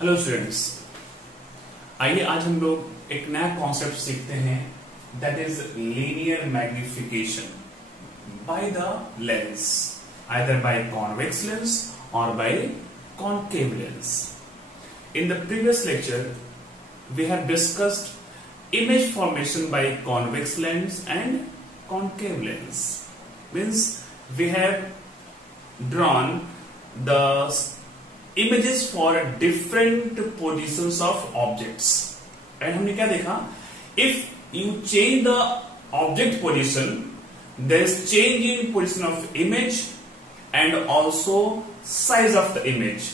Hello students, आइए आज हम लोग एक नया कॉन्सेप्ट सीखते हैं that is linear magnification by the lens, either by convex lens और by concave lens. In the previous lecture we have discussed image formation by convex lens and concave lens. Means we have drawn the images for different positions of objects. And हमने क्या देखा? If you change the object position, there is change in position of image and also size of the image.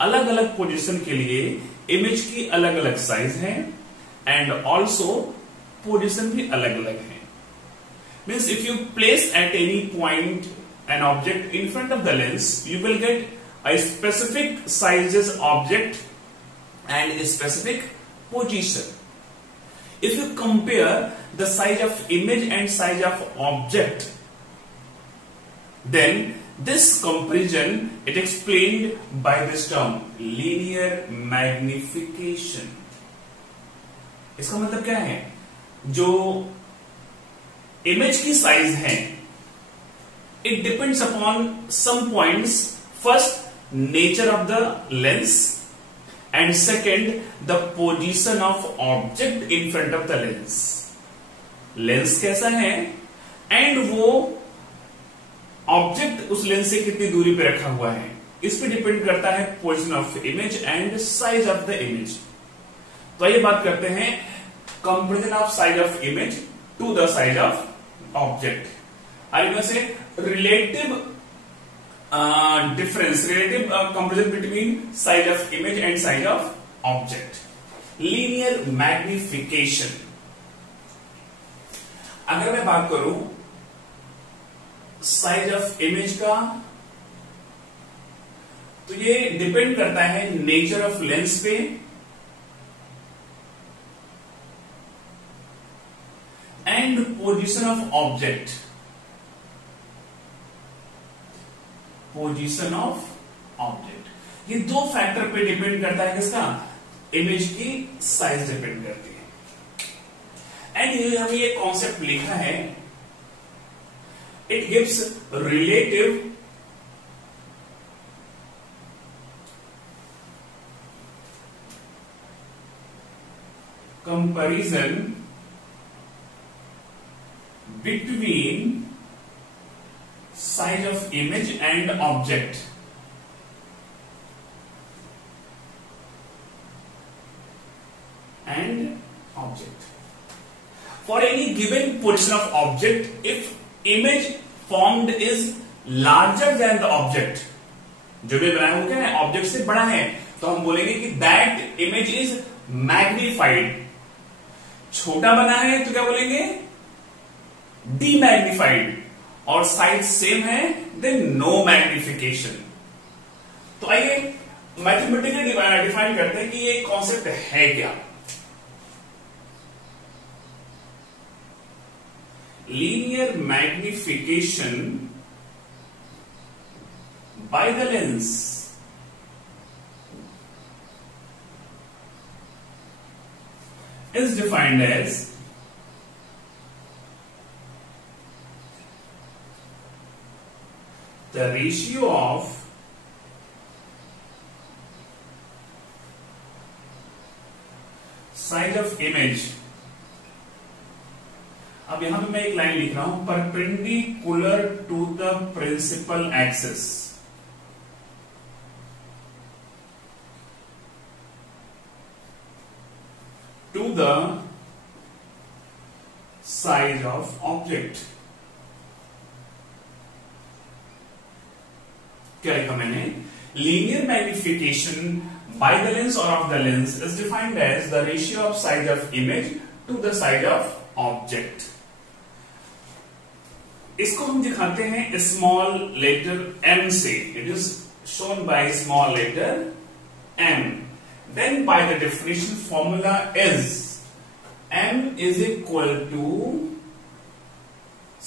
अलग अलग position के लिए image की अलग अलग साइज है एंड ऑल्सो पोजीशन भी अलग अलग है. Means if you place at any point an object in front of the lens, you will get a specific sizes object and a specific position. If you compare the size of image and size of object, then this comparison it explained by this term linear magnification. इसका मतलब क्या है? जो image की size है, it depends upon some points. First, nature of the lens and second the position of object in front of the lens. Lens कैसा है and वो ऑब्जेक्ट उस लेंस से कितनी दूरी पे रखा हुआ है, इस पे डिपेंड करता है position of image and size of the image. तो ये बात करते हैं comparison of size of image to the size of object. आगे से relative difference, relative comparison between size of image and size of object. Linear magnification. अगर मैं बात करूं साइज ऑफ इमेज का, तो ये डिपेंड करता है नेचर ऑफ लेंस पे and position of object. Position of object, ये दो फैक्टर पे डिपेंड करता है. किसका? इमेज की साइज डिपेंड करती है. एंड ये हमें ये कॉन्सेप्ट लिखा है, it gives relative comparison between size of image and object. For any given position of object, if image formed is larger than the object, जो भी बनाया हुआ है ऑब्जेक्ट से बड़ा है, तो हम बोलेंगे कि that image is magnified. छोटा बना है तो क्या बोलेंगे? demagnified. और साइज सेम है देन नो मैग्निफिकेशन. तो आइए मैथमेटिकली डिफाइन करते हैं कि ये कॉन्सेप्ट है क्या. Linear magnification by the lens is defined as the ratio of size of image. अब यहां पे मैं एक लाइन लिख रहा हूं, perpendicular to the principal axis to the size of object. क्या लिखा मैंने? Linear magnification by the lens और of the lens is defined as the ratio of size of image to the size of object. इसको हम दिखाते हैं small letter m से. It is shown by small letter m. Then by the definition formula is m is equal to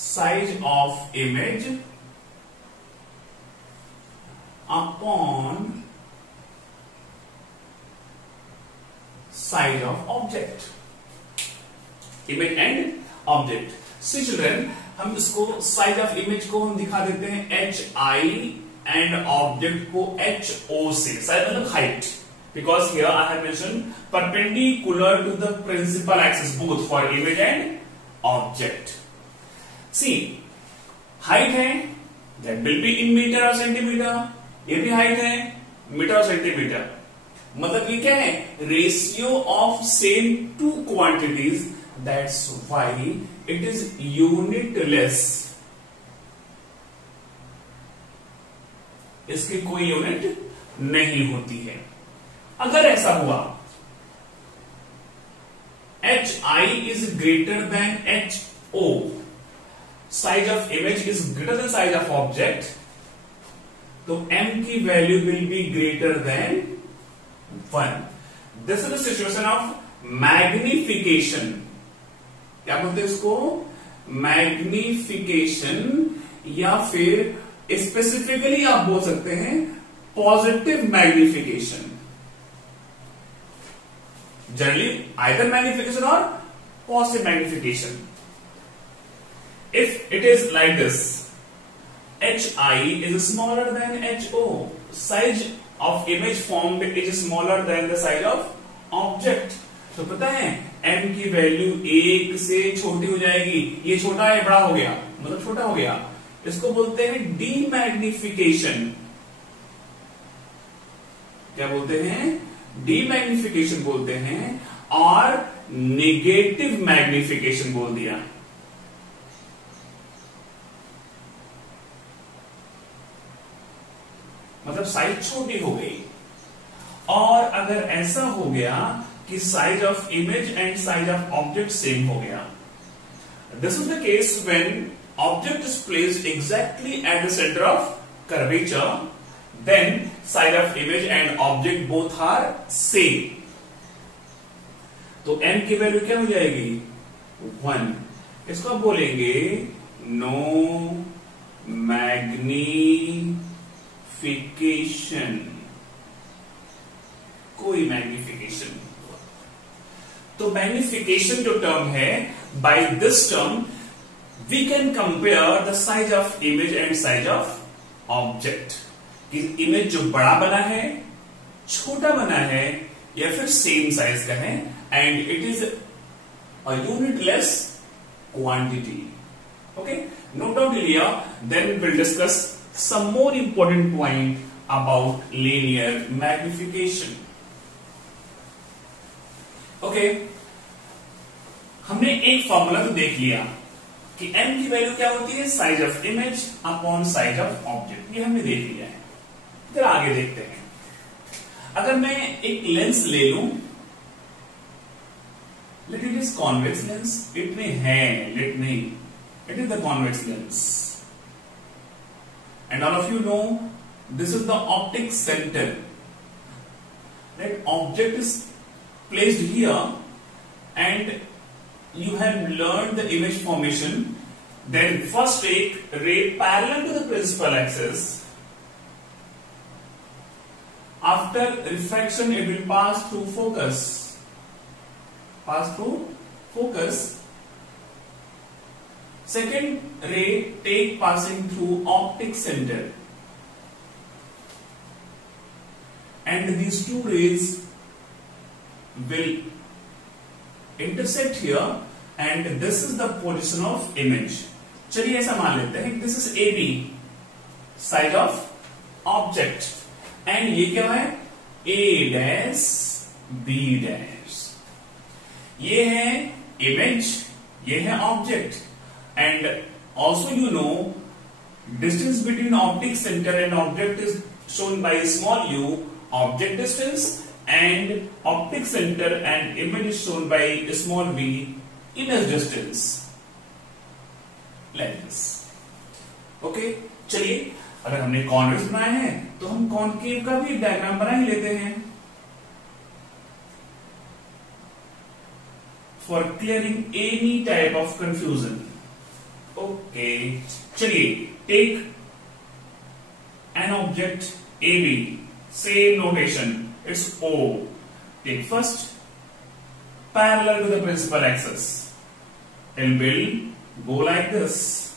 size of image upon size of object, image and object. See children, हम इसको size of image को हम दिखा देते हैं HI and object को HO से। Size मतलब height, because here I have mentioned perpendicular to the principal axis both for image and object. See, height है that will be in meter or centimeter, ये भी height है metre और centimetre. मतलब ये क्या है, ratio of same two quantities, that's why it is unitless. इसकी कोई यूनिट नहीं होती है। अगर ऐसा हुआ HI is greater than HO, size of image is greater than size of object, तो M की value will be greater than 1। This is the situation of magnification. क्या बोलते हैं इसको, मैग्निफिकेशन, या फिर स्पेसिफिकली आप बोल सकते हैं positive magnification. Generally either magnification और positive magnification. If it is like this, HI is smaller than HO, size of image formed is smaller than the size of object। तो पता है M की वैल्यू 1 से छोटी हो जाएगी। ये छोटा है बड़ा हो गया, मतलब छोटा हो गया, इसको बोलते हैं डीमैग्निफिकेशन। क्या बोलते हैं, डीमैग्निफिकेशन बोलते हैं, और नेगेटिव मैग्निफिकेशन बोल दिया। मतलब साइज छोटी हो गई। और अगर ऐसा हो गया कि size of image and size of object same हो गया, this is the case when object is placed exactly at the centre of curvature, then size of image and object both are same. तो m की value क्या हो जाएगी, 1। इसको आप बोलेंगे नो मैग्निफिकेशन, कोई मैग्निफिकेशन। तो मैग्निफिकेशन जो टर्म है, by this term we can compare the size of image and size of object. कि इमेज जो बड़ा बना है, छोटा बना है, या फिर सेम साइज का है, and it is a unitless quantity. Okay, note down here, then we'll discuss some more important point about linear magnification. Okay, हमने एक फॉर्मूला तो देख लिया कि m की वैल्यू क्या होती है, size of image upon size of object. ये हमने देख लिया है। फिर आगे देखते हैं। अगर मैं एक लेंस ले लूं, let it is convex lens, it में है, लेट नहीं, it is the convex lens, and all of you know this is the optic center. That object is placed here, and you have learned the image formation. Then first take ray parallel to the principal axis. After refraction, it will pass through focus. Second ray take passing through optic center, and these two rays will intersect here, and this is the position of image. चलिए ऐसा मान लेते हैं, this is AB, side of object, and ये क्या है, A dash B dash। ये है image, ये है object, and also you know distance between optic center and object is shown by small u, object distance, and optic center and image is shown by small v, image distance, like this। Okay, चलिए अगर हमने convex बनाया है तो हम concave का भी diagram बना ही लेते हैं, for clearing any type of confusion. Okay, चलिए take an object AB, same notation, it's O. Take first parallel to the principal axis. It will go like this.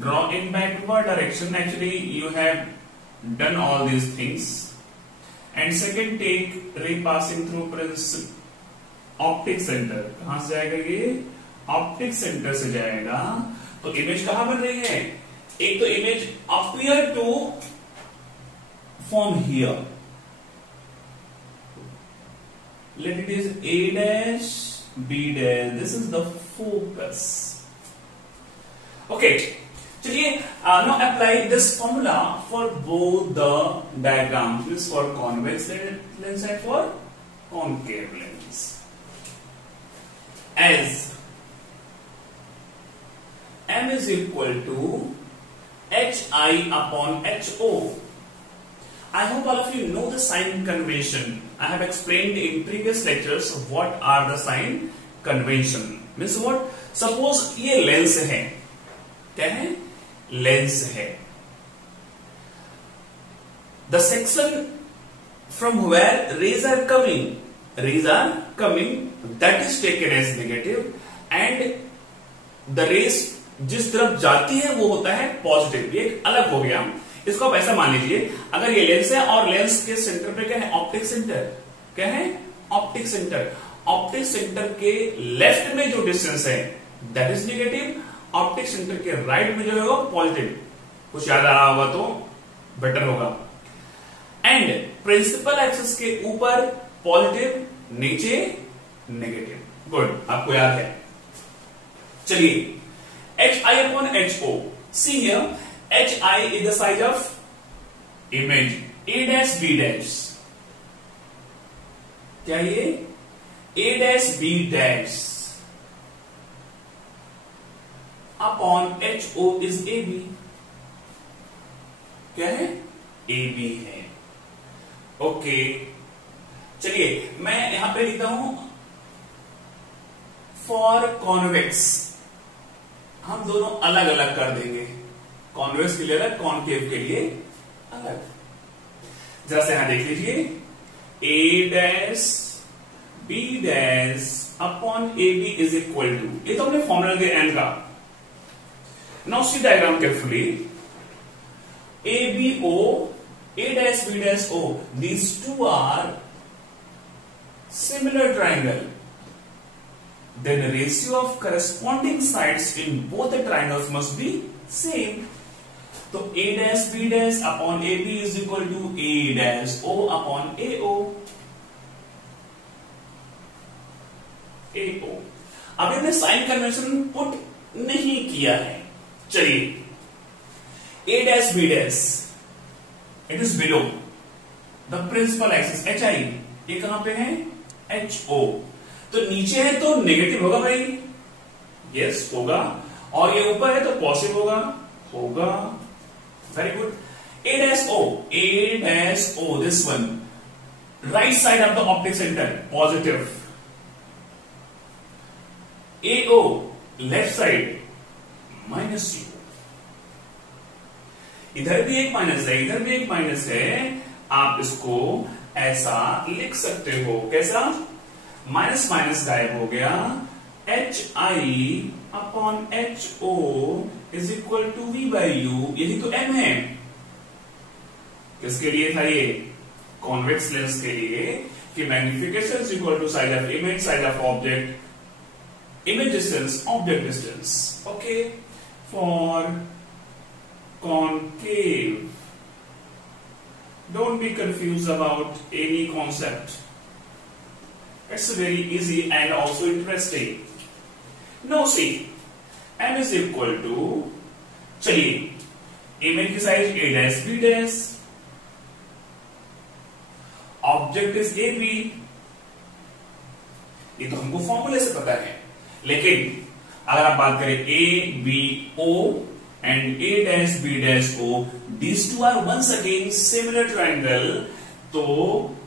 Draw in backward direction. Actually, you have done all these things. And second, take ray passing through optic centre. कहां से जाएगा ये? Optic centre से जाएगा. तो image कहां बन रही है? एक तो image appear to form here. Let it is A dash B dash. This is the focus. Okay. चलिए now apply this formula for both the diagrams. This is for convex lens and for concave lens. As M is equal to HI upon HO. I hope all of you know the sign convention. I have explained in previous lectures what are the sign convention. Means what? Suppose ये lens है. क्या है? Lens है. The section from where rays are coming, that is taken as negative, and the rays जिस तरफ जाती है वो होता है पॉजिटिव. ये एक अलग हो गया. इसको आप ऐसा मान लीजिए, अगर ये लेंस है और लेंस के सेंटर पे क्या है? Optic centre. क्या है? Optic centre. ऑप्टिक सेंटर के लेफ्ट में जो डिस्टेंस है that is negative. Optic centre के राइट में जो है वो पॉजिटिव. कुछ याद आ रहा होगा तो बेटर होगा. एंड प्रिंसिपल एक्सिस के ऊपर पॉजिटिव, नीचे नेगेटिव. गुड, आपको याद है. चलिए, HI upon HO. See here, HI is the size of image. A dash B dash. क्या ये? A dash B dash upon HO is AB. क्या है? AB है. ओके. चलिए, मैं यहां पे लिखता हूं फॉर कॉन्वेक्स. हम दोनों अलग अलग कर देंगे. कॉन्वेक्स के लिए अलग, कॉनकेव के लिए अलग. जरा से यहां देख लीजिए. A dash B dash upon AB is equal to, ये तो हमने फॉर्मूला दिया एन का. Now see diagram carefully. ABO, A dash B dash O, these two are similar triangle. Then the ratio of corresponding sides in both the triangles must be same. तो A dash B dash upon AB is equal to A dash O upon AO. AO. अब हमने sign convention put नहीं किया है. चलिए, A dash B dash, it is below the principal axis HI. ये कहां पे है? HO. तो नीचे है तो नेगेटिव होगा भाई. यस, होगा. और ये ऊपर है तो पॉजिटिव होगा. Very good. A dash O, A dash O, this one, right side of the optic center, positive. AO, left side, minus U. इधर भी एक माइनस है, इधर भी एक माइनस है. आप इसको ऐसा लिख सकते हो. कैसा? माइनस माइनस गायब हो गया. HI upon HO is equal to V by U. यही तो M है. किसके लिए था ये? कॉन्वेक्स लेंस के लिए. कि magnification is equal to size of image, size of object, image distance, object distance. Okay. For concave, don't be confused about any concept. It's very easy and also interesting. Now see, M is equal to, चलिए, image की size A dash B dash, object is AB. ये तो हमको फॉर्मूले से पता है. लेकिन अगर आप बात करें ABO and A dash B dash O, these two are once again similar triangle. तो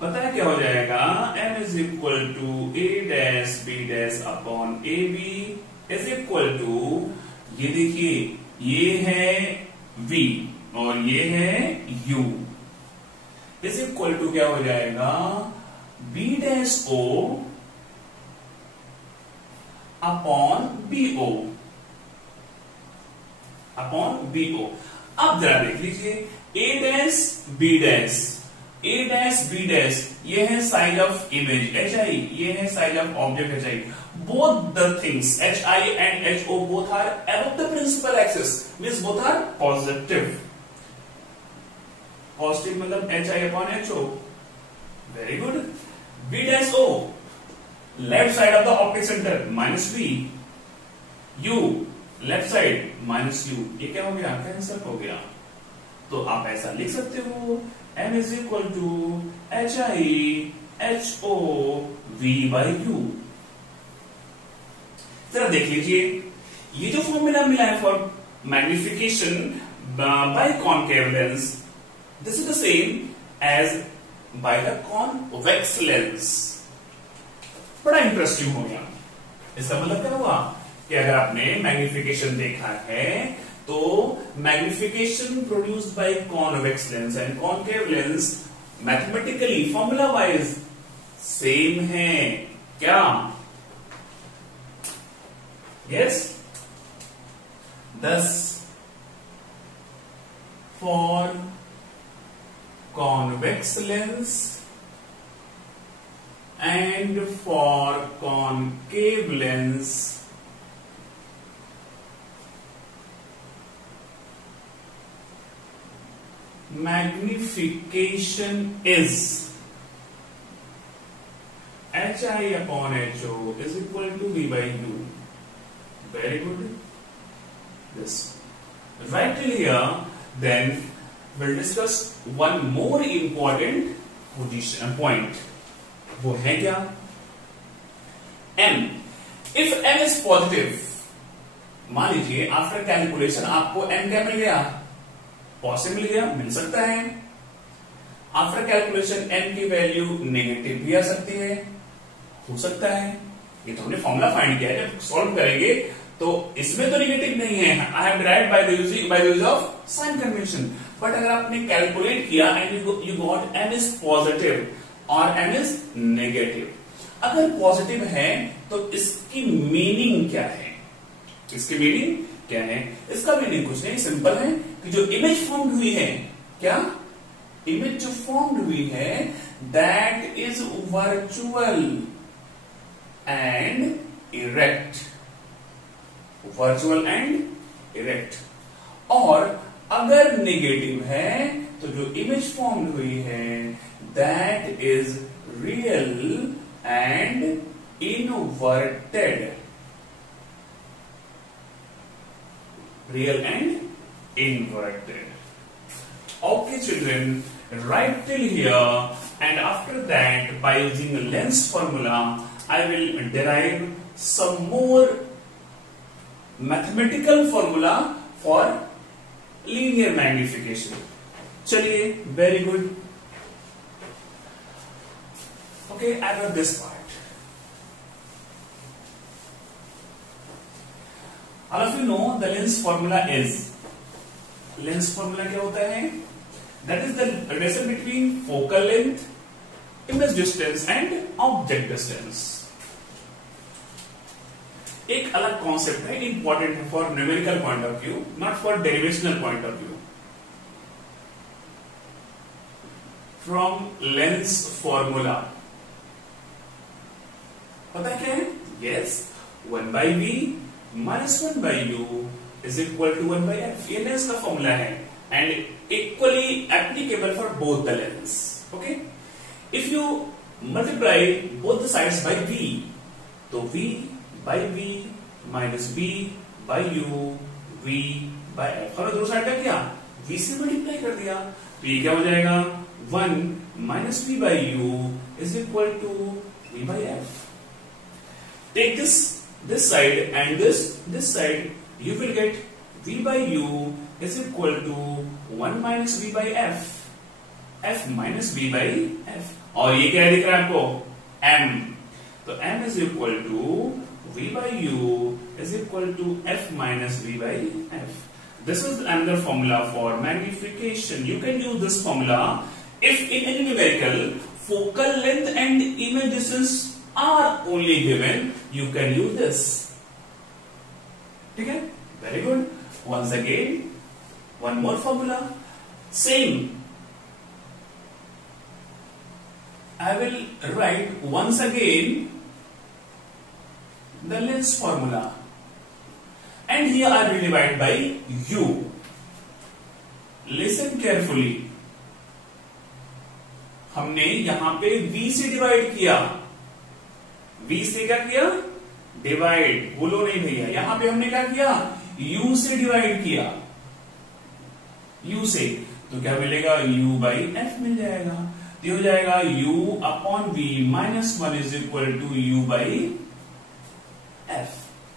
पता है क्या हो जाएगा? M is equal to A dash B dash upon AB is equal to, ये देखिए, ये है V और ये है U, is equal to क्या हो जाएगा? B dash O upon BO, upon BO। अब जरा देख लीजिए, A dash B dash, A dash B dash, ये है साइड ऑफ इमेज HI, ये है side of object HI। Both the things HI and HO both are above the principal axis, means both are positive। Positive मतलब HI upon HO, very good. B dash O, left side of the optic centre minus B, U left side minus U, ये क्या हो गया, cancel हो गया। तो आप ऐसा लिख सकते हो M is equal to HI HO V by U। जरा देख लीजिए, ये जो फॉर्मूला मिला है for magnification by concave lens, this is the same as by the convex lens. बड़ा इंटरेस्टिंग हो गया। इसका मतलब क्या हुआ कि अगर आपने मैग्निफिकेशन देखा है तो magnification produced by convex lens and concave lens mathematically formula wise same है क्या? Yes. Thus, for convex lens and for concave lens, magnification is HI upon HO is equal to V by U. Very good. Yes. Right till here, then we'll discuss one more important point. वो है क्या? M. If M is positive, मान लीजिए after calculation आपको M क्या मिल गया? Positive मिल गया, मिल सकता है। आफ्टर कैलकुलेशन M की वैल्यू नेगेटिव भी आ सकती है, हो सकता है। ये तो हमने फॉर्मूला फाइंड किया है, जब सॉल्व करेंगे तो इसमें तो नेगेटिव नहीं है। I have derived by the use of sine convention. But अगर आपने कैलकुलेट किया and you got M is positive और M इज नेगेटिव, अगर पॉजिटिव है तो इसकी मीनिंग क्या है? इसकी मीनिंग क्या है? इसका मीनिंग कुछ नहीं, सिंपल है कि जो इमेज फॉर्म हुई है, क्या इमेज जो फॉर्म हुई है that is virtual and erect, virtual and erect. और अगर नेगेटिव है तो जो इमेज फॉर्म हुई है that is real and inverted, real and inverted. Okay children, right till here, and after that by using a lens formula I will derive some more mathematical formula for linear magnification. चलिए, very good. Okay, I got this part. All of you know the lens formula is, lens formula क्या होता है? That is the relation between focal length, image distance and object distance. एक अलग concept है, important है for numerical point of view, not for derivational point of view. From lens formula पता क्या है? Yes, 1 by V minus 1 by U is equal to 1 by F। ये lens का formula है and equally applicable for both the lens. Okay, if you multiply both the sides by V, तो V by V minus B by U, V by F, हमने दोनों side का किया, V से multiply कर दिया, तो ये क्या हो जाएगा? 1 minus V by U is equal to V by F। Take this side and this side, you will get V by U is equal to 1 minus V by F, F minus V by F। और ये क्या दिख रहा है आपको? M। तो M is equal to V by U is equal to F minus V by F। This is another formula for magnification. You can use this formula if in any numerical focal length and image distance are only given, you can use this। once again, one more formula, same. I will write once again the lens formula, and here I will divide by u. Listen carefully. हमने यहां पे v से divide किया, v से क्या किया, divide, बोलो नहीं भैया, यहां पे हमने क्या किया, u से डिवाइड किया, u से, तो क्या मिलेगा, u बाई f मिल जाएगा, तो हो जाएगा u upon v minus 1 is equal to u by f.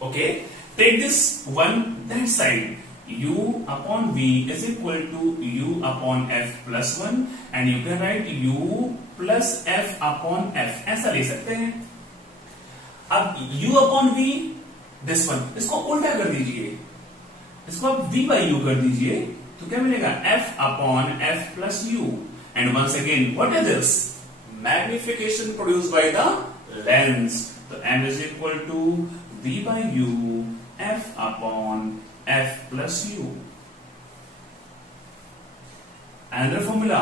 Okay, take this one that side, u upon v is equal to u upon f plus 1 and you can write u plus f upon f, ऐसा ले सकते हैं. अब u upon v, this one, इसको उल्टा कर दीजिए, इसको आप v by u कर दीजिए, तो क्या मिलेगा, f upon f plus u. And once again, what is this? Magnification produced by the lens. So m is equal to v by u f upon f plus u. Another formula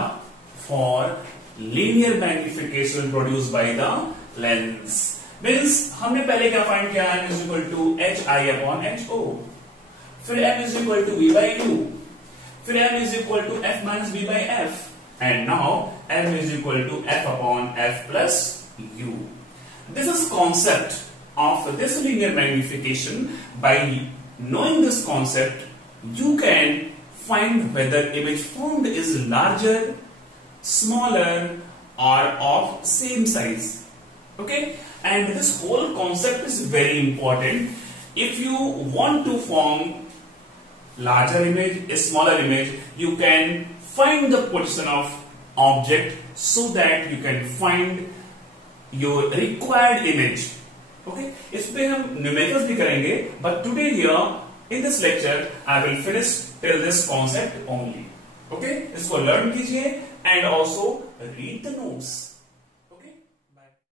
for linear magnification produced by the lens means हमने पहले क्या find किया, m is equal to h I upon h o, फिर m is equal to v by u, फिर m is equal to f minus v by f, and now m is equal to f upon f plus u. This is concept of this linear magnification. By knowing this concept, you can find whether image formed is larger, smaller, or of same size. Okay, and this whole concept is very important. If you want to form larger image, a smaller image, you can find the position of object so that you can find your required image. Okay, इस पे हम numericals भी करेंगे, but today here in this lecture I will finish till this concept only. Okay, इसको learn कीजिए and also read the notes.